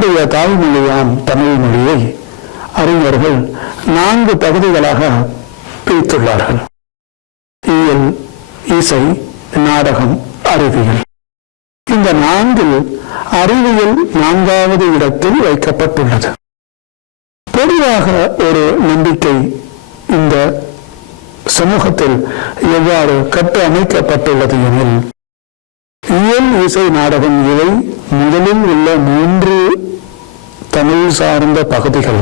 தாய்மொழியாம் தமிழ் மொழியை அறிஞர்கள் நான்கு பகுதிகளாக பிரித்துள்ளார்கள். இயல் இசை நாடகம் அறிவியல். இந்த நான்கில் அறிவியல் நான்காவது இடத்தில் வைக்கப்பட்டுள்ளது. பொதுவாக ஒரு நம்பிக்கை இந்த சமூகத்தில் எவ்வாறு கட்டு அமைக்கப்பட்டுள்ளது எனில் இயல் இசை நாடகம் இவை முதலில் உள்ள மூன்று தமிழ் சார்ந்த பகுதிகள்.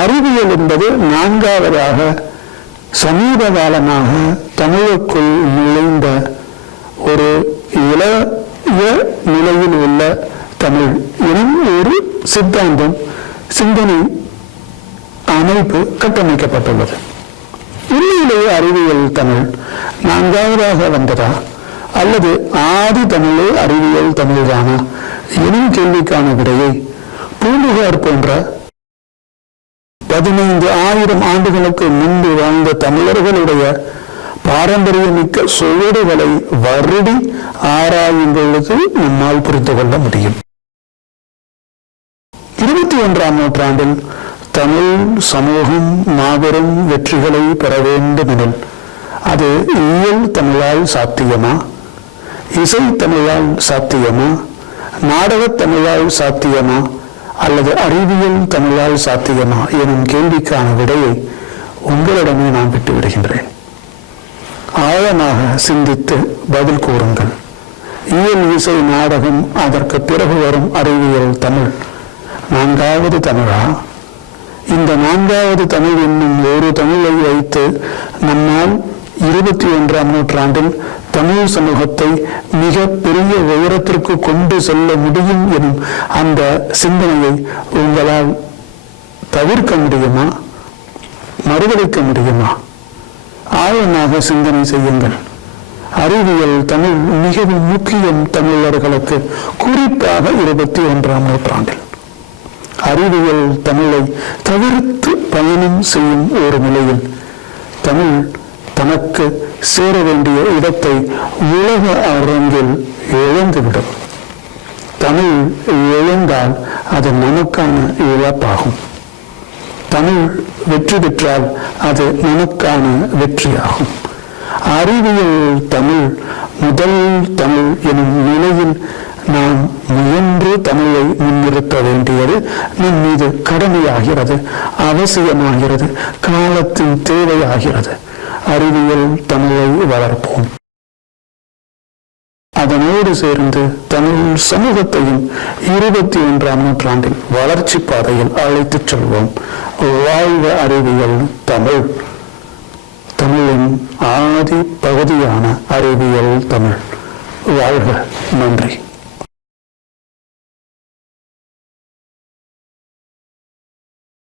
அறிவியல் என்பது நான்காவதாக சமீப காலமாக தமிழுக்குள் நுழைந்த ஒரு இளைய நிலையில் உள்ள தமிழ் எனும் ஒரு சித்தாந்தம் சிந்தனை அமைப்பு கட்டமைக்கப்பட்டுள்ளது. உண்மையிலேயே அறிவியல் தமிழ் நான்காவதாக வந்ததா? அல்லது ஆதி தமிழே அறிவியல் தமிழ்தானா எனும் கேள்விக்கான விடையை பூம்புகார் போன்ற பதினைந்து ஆயிரம் ஆண்டுகளுக்கு முன்பு வாழ்ந்த தமிழர்களுடைய பாரம்பரியமிக்க சுவடுகளை வருடி ஆராயும் பொழுது நம்மால் புரிந்து கொள்ள முடியும். இருபத்தி ஒன்றாம் நூற்றாண்டில் தமிழ் சமூகம் மாபெரும் வெற்றிகளை பெற வேண்டுமெனில் அது இயல் தமிழால் சாத்தியமா? இசை தமிழால் சாத்தியமா? நாடகத் தமிழால் சாத்தியமா? அல்லது அறிவியல் தமிழால் சாத்தியமா எனும் கேள்விக்கான விடையை உங்களிடமே நான் விட்டு விடுகின்றேன். ஆழமாக சிந்தித்து பதில் கூறுங்கள். இயல் இசை நாடகம் அதற்கு பிறகு வரும் அறிவியல் தமிழ் நான்காவது தமிழா? இந்த நான்காவது தமிழ் என்னும் ஒரு தமிழை வைத்து நம்மால் இருபத்தி ஒன்றாம் நூற்றாண்டில் தமிழ் சமூகத்தை மிக பெரிய உயரத்திற்கு கொண்டு செல்ல முடியும் எனும் அந்த சிந்தனையை உங்களால் தவிர்க்க முடியுமா? மறுதளிக்க முடியுமா? ஆழமாக சிந்தனை செய்யுங்கள். அறிவியல் தமிழ் மிகவும் முக்கியம் தமிழர்களுக்கு. குறிப்பாக இருபத்தி ஒன்றாம் நூற்றாண்டில். அறிவியல் தமிழை தவிர்த்து பயணம் செய்யும் ஒரு நிலையில் சேர வேண்டிய இடத்தை உலக அரங்கில் இழந்துவிடும். தமிழ் இழந்தால் அது நமக்கான இழப்பாகும். தமிழ் வெற்றி பெற்றால் அது நமக்கான வெற்றியாகும். அறிவியல் தமிழ் முதல் தமிழ் எனும் நிலையில் நாம் முயன்று தமிழை முன்னிறுத்த வேண்டியது நம் மீது கடமையாகிறது அவசியமாகிறது காலத்தின் தேவையாகிறது. அறிவியல் தமிழ் ஒன்று சேர்ந்து தமிழ் சமூகத்தையும் இருபத்தி ஒன்றாம் நூற்றாண்டில் வளர்ச்சி பாதையில் அழைத்துச் செல்வோம். வாழ்க அறிவியல் தமிழ். தமிழின் ஆதி பகுதியான அறிவியல் தமிழ். வாழ்க. நன்றி.